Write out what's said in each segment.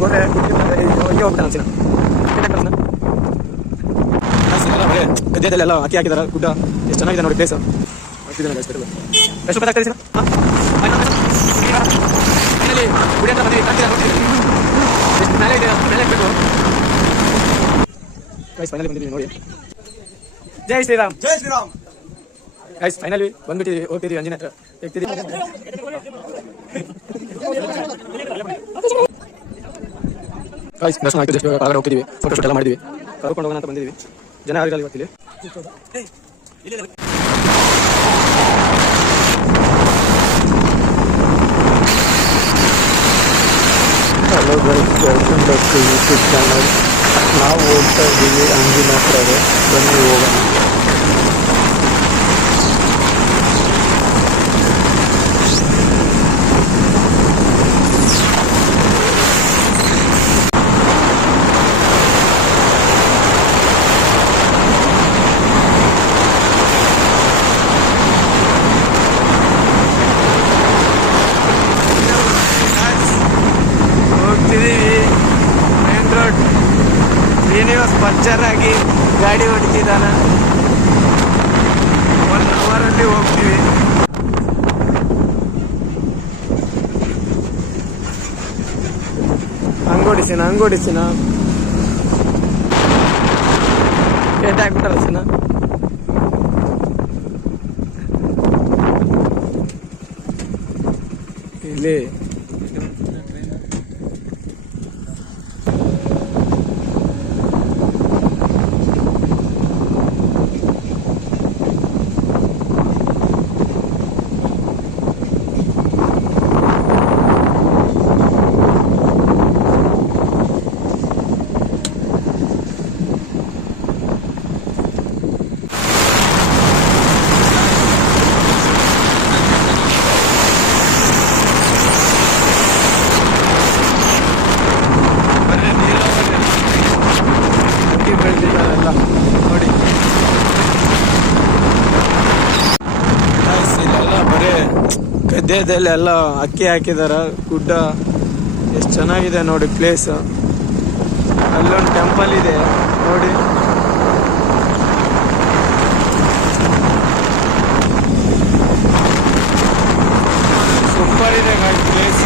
ಹೋದ್ರೆ ಹಿಂಗೆ ಹೋಗ್ತಾನೆ ಅನ್ಸಿನ ಗದ್ದೆದಲ್ಲೆಲ್ಲ ಅಕ್ಕಿ ಹಾಕಿದಾರ ಗುಡ್ಡ. ಎಷ್ಟು ಚೆನ್ನಾಗಿದೆ ನೋಡಿ ಪ್ಲೇಸ್ ಹಾಕಿದ್ದಾನೆ ಎಷ್ಟು ಎಷ್ಟು ರೂಪಾಯಿ ಆಗ್ತದೆ ಫೈನಲಿ ಗುಡಿ ಅಂತ ಬಂದಿವಿ. ಕಾಣ್ತೀರಾ ನೋಡಿ ಎಷ್ಟು ಮೇಲೆ ಇದೆ? ಮೇಲೆ ಬೇಕು ಗೈಸ್ ಫೈನಲಿ ಬಂದಿದ್ದೀವಿ ನೋಡಿ. ಜೈ ಶ್ರೀರಾಮ್. ಜೈ ಶ್ರೀರಾಮ್. ಗೈಸ್ ಫೈನಲಿ ಬಂದ್ಬಿಟ್ಟಿದ್ದೀವಿ ಹೋಗ್ತಿದ್ದೀವಿ ಅಂಜಿನ ಹತ್ರ. ಹೋಗ್ತಿದ್ದೀವಿ ಗೈಸ್ ದರ್ಶನ ಆಯ್ತು ಜಸ್ಟ್ ಫೋಟೋ ಎಲ್ಲ ಮಾಡಿದ್ವಿ. ಕರ್ಕೊಂಡು ಹೋಗೋಣ ಅಂತ ಬಂದಿದ್ದೀವಿ ಜನ ಯಾರಿಲ್ಲ ಇವತ್ತಿಲ್ಲಿ? Hello guys welcome YouTube channel ನಾವು ಹೋಗ್ತಾ ಇದ್ದೀವಿ ಅಂಜಿನ ಮಾತ್ರ ಬನ್ನಿ, ಹೋಗೋಣ. కొట్టించిన ఏటా కుట్టారు వచ్చినా లే ಗದ್ದೆದಲ್ಲೆಲ್ಲ ಅಕ್ಕಿ ಹಾಕಿದಾರ ಗುಡ್ಡ ಎಷ್ಟು ಚೆನ್ನಾಗಿದೆ ನೋಡಿ ಪ್ಲೇಸ್ ಅಲ್ಲೊಂದು ಟೆಂಪಲ್ ಇದೆ ನೋಡಿ ಸೂಪರ್ ಇದೆ ಪ್ಲೇಸ್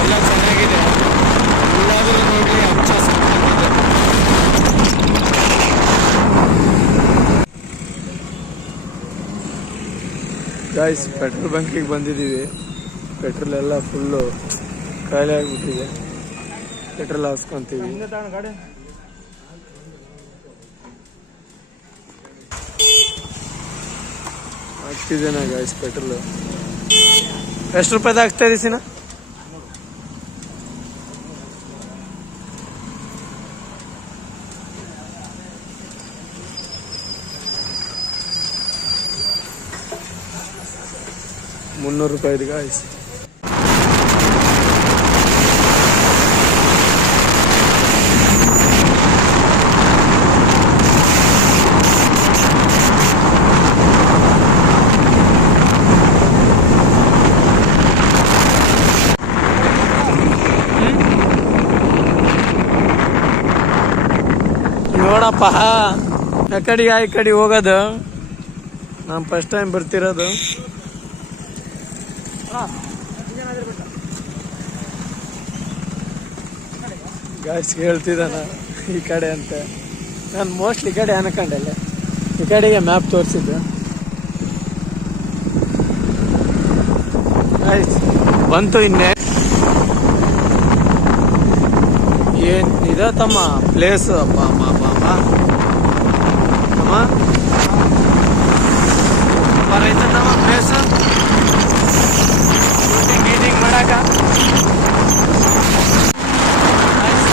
ಎಲ್ಲ ಚೆನ್ನಾಗಿದೆ ಎಲ್ಲಾದ್ರೂ ನೋಡಿ ಹಚ್ಚ ಹಸಿರಾಗಿದೆ. ಗಾಯ್ಸ್ ಪೆಟ್ರೋಲ್ ಬಂಕಿಗೆ ಬಂದಿದ್ದೀವಿ. ಪೆಟ್ರೋಲ್ ಎಲ್ಲ ಫುಲ್ಲು ಖಾಲಿ ಆಗಿಬಿಟ್ಟಿದೆ. ಪೆಟ್ರೋಲ್ ಹಾಸ್ಕೊತೀವಿ. ಆಗ್ತಿದ್ದೇನೆ ಗಾಯ್ಸ್ ಪೆಟ್ರೋಲ್ ಎಷ್ಟು ರೂಪಾಯ್ದು ಹಾಕ್ತಾ ಇದೆ ಸಿನ ಮುನ್ನೂರು ರೂಪಾಯಿ ಗಾಯ್ಸ್ ನೋಡಪ್ಪ. ಆ ಕಡೆಗೆ ಆ ಕಡೆ ಹೋಗೋದು. ನಾನು ಫಸ್ಟ್ ಟೈಮ್ ಬರ್ತಿರೋದು. ಗಾಯ್ಸ್ ಹೇಳ್ತಿದ್ದಾನ ಈ ಕಡೆ ಅಂತ. ನಾನು ಮೋಸ್ಟ್ಲಿ ಈ ಕಡೆ ಅನ್ಕೊಂಡಲ್ಲ ಈ ಕಡೆಗೆ ಮ್ಯಾಪ್ ತೋರಿಸಿದ್ದು. ಗಾಯ್ಸ್ ಬಂತು ಇನ್ನೇ. ಏನ್ ಇದ ತಮ್ಮ ಪ್ಲೇಸ್ ಅಪ್ಪ ಅಮ್ಮ ಅಪ್ಪ ಅಮ್ಮ ಅಮ್ಮ ತಮ್ಮ ಪ್ಲೇಸ್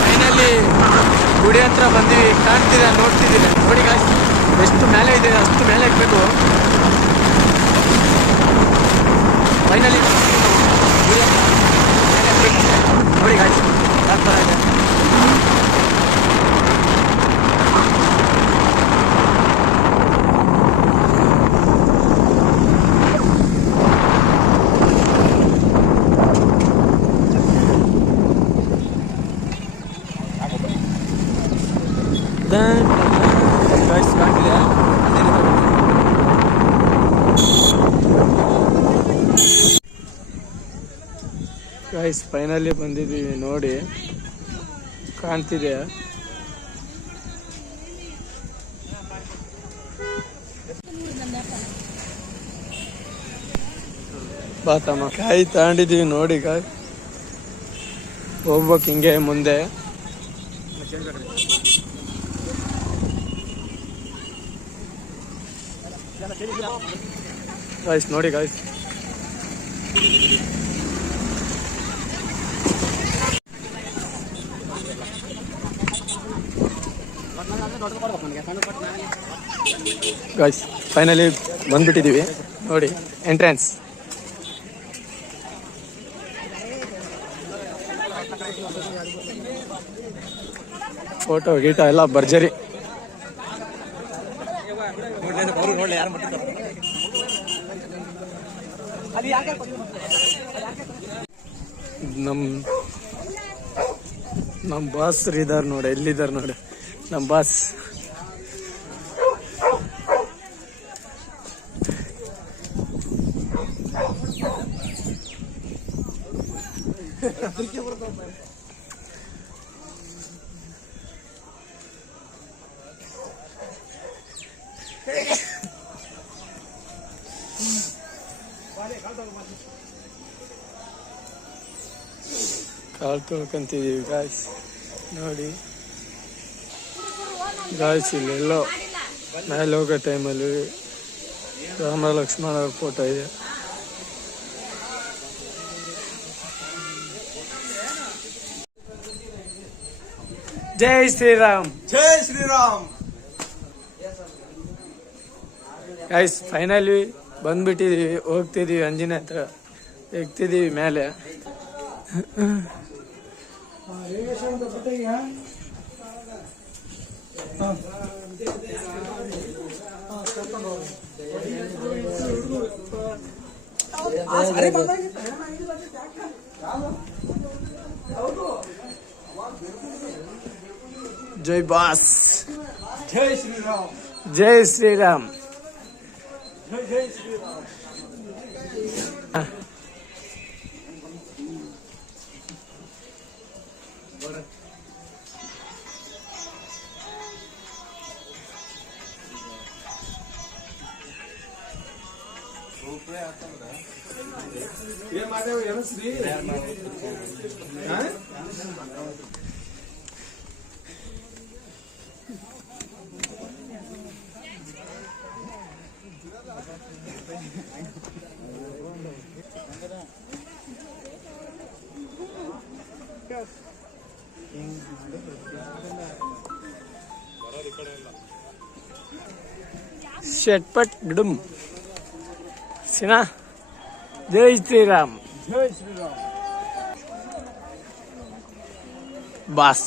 ಫೈನಲಿ ಗುಡಿ ಹತ್ರ ಬಂದಿವಿ. ಕಾಣ್ತಿದೆ ನೋಡ್ತಿದ್ದೀರ ನೋಡಿ ಎಷ್ಟು ಮೇಲೆ ಇದೆ ಅಷ್ಟು ಮೇಲೆ ಇಕ್ಬೇಕು ಫೈನಲಿ ನೋಡಿ ಗಾಯ್ಸ್ ಯಾವ ಥರ ಇದೆ ಗಾಯ್ಸ್ ಫೈನಲಿ ಬಂದಿದ್ದೀವಿ ನೋಡಿ. ಕಾಣ್ತಿದೆ. ಬಾತಮ್ಮ. ಕಾಯಿ ತಗೊಂಡಿದ್ದೀವಿ, ನೋಡಿ ಗಾಯ್ ಹೋಗ್ಬೇಕು ಹಿಂಗೆ ಮುಂದೆ. ಗಾಯ್ಸ್ ನೋಡಿ ಗಾಯ್ಸ್ ಗಾಯ್ಸ್ ಫೈನಲಿ ಬಂದ್ಬಿಟ್ಟಿದ್ದೀವಿ ನೋಡಿ ಎಂಟ್ರೆನ್ಸ್ ಫೋಟೋ ಗೀಟೋ ಎಲ್ಲ ಭರ್ಜರಿ. ನಮ್ ನಮ್ ಬಾಸ್ ಇದಾರ ನೋಡಿ ಎಲ್ಲಿದ್ದಾರೆ ನೋಡಿ. ನಮ್ ಬಾಸ್. ಕಾಲ್ ತೊಳ್ಕೊಂತಿದ್ದೀವಿ ಗಾಯ್ಸ್ ನೋಡಿ. ಗಾಯ್ಸ್ ಇಲ್ಲೆಲ್ಲೋ ಮೇಲೆ ಹೋಗೋ ಟೈಮಲ್ಲಿ ರಾಮ ಲಕ್ಷ್ಮಣ ಫೋಟೋ ಇದೆ. ಜೈ ಶ್ರೀರಾಮ್. ಜೈ ಶ್ರೀರಾಮ್. ಗಾಯ್ಸ್ ಫೈನಲಿ ಬಂದ್ಬಿಟ್ಟಿದೀವಿ ಹೋಗ್ತಿದೀವಿ ಅಂಜಿನ ಹತ್ರ. ಎಗ್ತಿದೀವಿ ಮೇಲೆ. ಜೈ ಬಾಸ್ ಜೈ ಶ್ರೀರಾಮ್ ಜೈ ಶ್ರೀರಾಮ್ ಜೈ ಜೈ ಶ್ರೀರಾಮ್ ಮಾಡ್ಯಾವ ಎನಸ್ರಿ ಹಾ? ಶಟ್ಪಟ್ ಡುಮ್ ಸಿನಾ ಜೈ ಶ್ರೀರಾಮ್ ಜೈ ಶ್ರೀರಾಮ್ ಬಾಸ್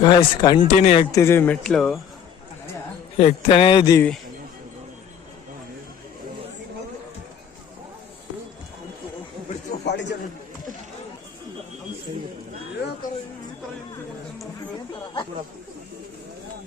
ಗಾಯ್ಸ್ ಕಂಟಿನ್ಯೂ ಎಗ್ತಿದೀವಿ ಮೆಟ್ಲು ಎಗ್ತಾನೇ ಇದ್ದೀವಿ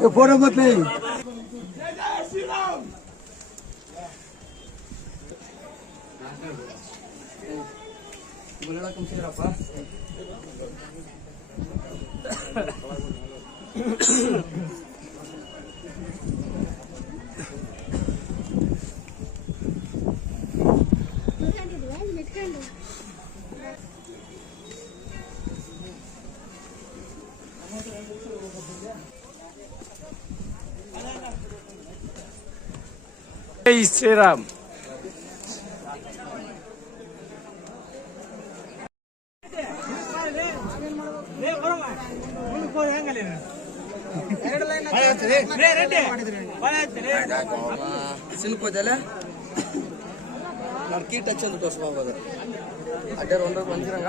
Eu vou levantar Thank you. ಮತ್ತೆ ಜೈ ಶ್ರೀರಾಮ್ ನಾನು ಕೀ ಟಚ್ ಅಂತ ತೋರಿಸ್ಬೋದು ಅಡ್ಡಾರು ಒಂದ್ರ ಬಂದಿರಂಗ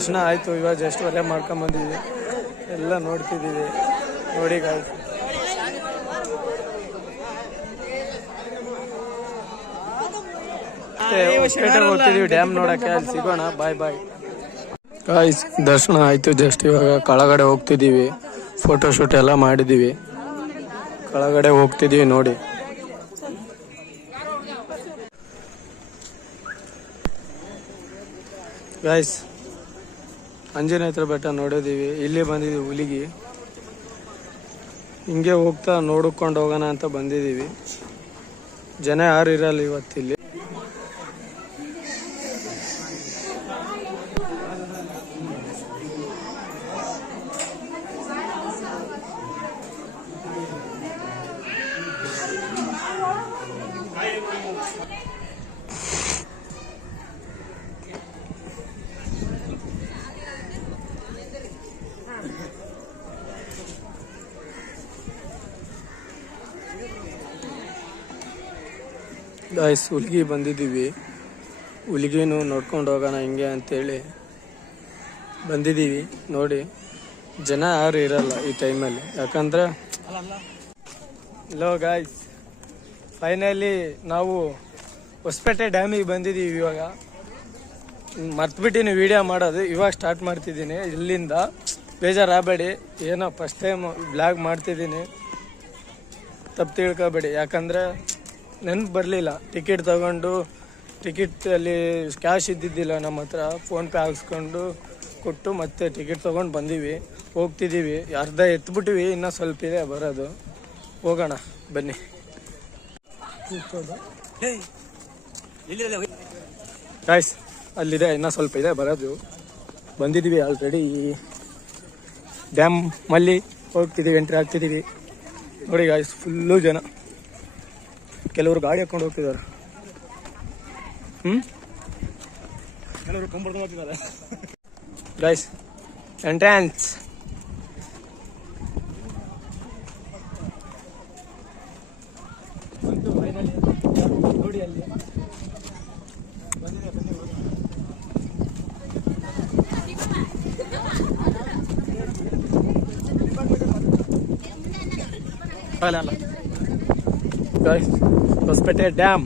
ದರ್ಶನ ಆಯ್ತು ಇವಾಗ ಜಸ್ಟ್ ಒಲೆ ಮಾಡ್ಕೊಂಡ್ ಬಂದಿದ್ವಿ. ಎಲ್ಲ ನೋಡ್ತಿದ್ದೀವಿ. ನೋಡಿ ಗಾಯ್ಸ್ ಹೋಗ್ತಿದೀವಿ ಡ್ಯಾಮ್ ನೋಡಕ್ಕೆ. ಅಲ್ಲಿ ಸಿಗೋಣ. ಬಾಯ್ ಬಾಯ್ ಗಾಯ್ಸ್ ದರ್ಶನ ಆಯ್ತು ಜಸ್ಟ್ ಇವಾಗ ಕೆಳಗಡೆ ಹೋಗ್ತಿದೀವಿ. ಫೋಟೋ ಶೂಟ್ ಎಲ್ಲ ಮಾಡಿದೀವಿ. ಕೆಳಗಡೆ ಹೋಗ್ತಿದೀವಿ ನೋಡಿ. ಗಾಯ್ಸ್ ಅಂಜನೇತ್ರ ಬೆಟ್ಟ ನೋಡಿದೀವಿ. ಇಲ್ಲಿ ಬಂದಿದ್ದೀವಿ ಹುಲಿಗಿ. ಹಿಂಗೆ ಹೋಗ್ತಾ ನೋಡ್ಕೊಂಡು ಹೋಗೋಣ ಅಂತ ಬಂದಿದ್ದೀವಿ ಜನ ಯಾರು ಇರಲ್ಲ ಇವತ್ತಿಲ್ಲಿ ಗಾಯ್ಸ್ ಹುಲಿಗೆ ಬಂದಿದ್ದೀವಿ. ಹುಲಿಗೇನು ನೋಡ್ಕೊಂಡು ಹೋಗೋಣ ಹಿಂಗೆ ಅಂತೇಳಿ ಬಂದಿದ್ದೀವಿ. ನೋಡಿ, ಜನ ಯಾರು ಇರಲ್ಲ ಈ ಟೈಮಲ್ಲಿ ಯಾಕಂದ್ರೆ ಹಲೋ ಗಾಯ್ಸ್ ಫೈನಲಿ ನಾವು ಹೊಸಪೇಟೆ ಡ್ಯಾಮಿಗೆ ಬಂದಿದ್ದೀವಿ ಇವಾಗ. ಮರ್ತ್ಬಿಟ್ಟಿನಿ ವಿಡಿಯೋ ಮಾಡೋದು. ಇವಾಗ ಸ್ಟಾರ್ಟ್ ಮಾಡ್ತಿದ್ದೀನಿ. ಇಲ್ಲಿಂದ ಬೇಜಾರಾಗಬೇಡಿ. ಏನೋ ಫಸ್ಟ್ ಟೈಮ್ ಬ್ಲಾಗ್ ಮಾಡ್ತಿದ್ದೀನಿ. ತಪ್ಪು ತಿಳ್ಕೊಬೇಡಿ. ಯಾಕಂದರೆ ನೆನಪು ಬರಲಿಲ್ಲ. ಟಿಕೆಟ್ ತಗೊಂಡು ಟಿಕೆಟ್ ಅಲ್ಲಿ ಕ್ಯಾಶ್ ಇದ್ದಿದ್ದಿಲ್ಲ ನಮ್ಮ ಹತ್ರ. ಫೋನ್ಪೇ ಹಾಕ್ಸ್ಕೊಂಡು ಕೊಟ್ಟು ಮತ್ತೆ ಟಿಕೆಟ್ ತೊಗೊಂಡು ಬಂದೀವಿ. ಹೋಗ್ತಿದ್ದೀವಿ ಅರ್ಧ ಎತ್ಬಿಟ್ಟಿವಿ ಇನ್ನೂ ಸ್ವಲ್ಪ ಇದೆ, ಬರೋದು. ಹೋಗೋಣ, ಬನ್ನಿ. ಗಾಯ್ಸ್ ಅಲ್ಲಿದೆ. ಇನ್ನೂ ಸ್ವಲ್ಪ ಇದೆ, ಬರೋದು. ಬಂದಿದ್ದೀವಿ ಆಲ್ರೆಡಿ ಡ್ಯಾಮ್ ಮಲ್ಲಿ ಹೋಗ್ತಿದ್ದೀವಿ ಎಂಟ್ರಿ ಆಗ್ತಿದ್ದೀವಿ ನೋಡಿ ಗಾಯ್ಸ್ ಫುಲ್ಲು ಜನ. ಕೆಲವರು ಗಾಡಿ ಹಾಕೊಂಡು ಹೋಗ್ತಿದ್ದಾರೆ. ಹ್ಮ್? ಕೆಲವರು ಕಂಬರ್ದು ಹೋಗ್ತಿದ್ದಾರೆ. ಗಾಯ್ಸ್ ಎಂಟ್ರೆನ್ಸ್ ನೋಡಿ ಅಲ್ಲಿ ಅಲ್ಲ. ಹೊಸಪೇಟೆ ಡ್ಯಾಮ್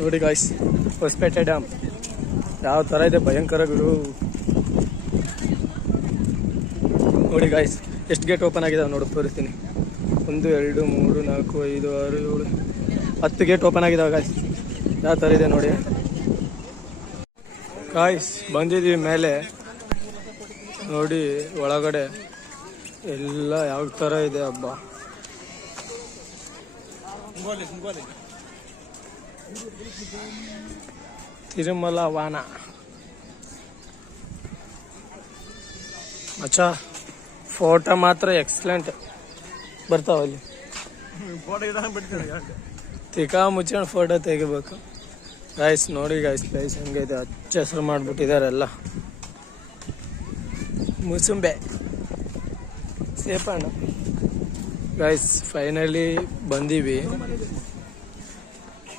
ನೋಡಿ ಗಾಯ್ಸ್ ಹೊಸಪೇಟೆ ಡ್ಯಾಮ್ ಯಾವ ಥರ ಇದೆ ಭಯಂಕರ ಗುರು. ನೋಡಿ ಗಾಯ್ಸ್ ಎಷ್ಟು ಗೇಟ್ ಓಪನ್ ಆಗಿದೆ ನೋಡಿ, ತೋರಿಸ್ತೀನಿ. ಒಂದು, ಎರಡು, ಮೂರು, ನಾಲ್ಕು, ಐದು, ಆರು, ಏಳು, ಹತ್ತು ಗೇಟ್ ಓಪನ್ ಆಗಿದಾವೆ ಗಾಯ್ಸ್ ಯಾವ ಥರ ಇದೆ ನೋಡಿ. ಗಾಯ್ಸ್ ಬಂದಿದೀವಿ ಮೇಲೆ. ನೋಡಿ ಒಳಗಡೆ ಎಲ್ಲ ಯಾವ ತರ ಇದೆ ಹಬ್ಬ. ತಿರುಮಲ ವಾನ. ಅಚ್ಚಾ ಫೋಟೋ ಮಾತ್ರ ಎಕ್ಸಲೆಂಟ್ ಬರ್ತಾವ ಅಲ್ಲಿ ತಿಕಾ ಮುಚ್ಚ ಫೋಟೋ ತೆಗಿಬೇಕು. ಗಾಯ್ಸ್ ನೋಡಿ ಗಾಯ್ಸ್ ಪ್ಲೇಸ್ ಹೆಂಗೈತೆ ಹಚ್ಚ ಹೆಸರು ಮಾಡಿಬಿಟ್ಟಿದ್ದಾರೆ ಎಲ್ಲ. ಮುಸುಂಬೆ. ಸೇಪಣ್ಣ ಗಾಯ್ಸ್ ಫೈನಲಿ ಬಂದೀವಿ.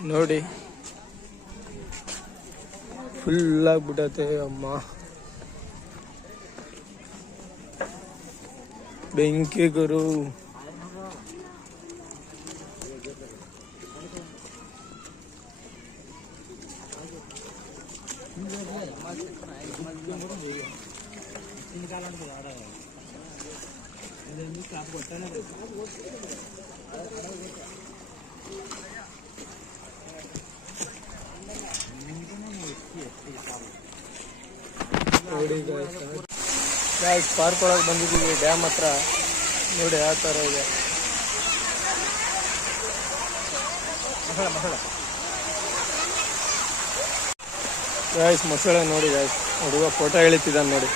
ನೋಡಿ. ಫುಲ್ ಆಗ್ಬಿಟ್ಟತೆ ಅಮ್ಮ. ಬೆಂಕಿ ಗುರು. ಪಾರ್ಕ್ ಒಳಗೆ ಬಂದಿದ್ದೀವಿ ಡ್ಯಾಮ್ ಹತ್ರ ನೋಡಿ ಯಾವ ಥರ ಇದೆ ಗಾಯ್ಸ್ ಮೊಸಳೆ ನೋಡಿ ಗಾಯ್ಸ್ ಹುಡುಗ ಫೋಟೋ ಎಳಿತಿದ್ದಾನೆ ನೋಡಿ.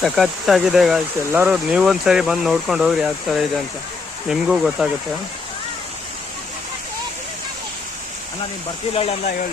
ಸಖತ್ತಾಗಿದೆ ಗಾಯ್ಸ್ ಎಲ್ಲರೂ ನೀವು ಒಂದ್ಸರಿ ಬಂದು ನೋಡ್ಕೊಂಡು ಹೋಗ್ರಿ ಯಾವ ಥರ ಇದೆ ಅಂತ. ನಿಮಗೂ ಗೊತ್ತಾಗುತ್ತೆ. ಅಣ್ಣ, ನೀನು ಬರ್ತಿಲ್ಲ ಅಂದ ಹೇಳ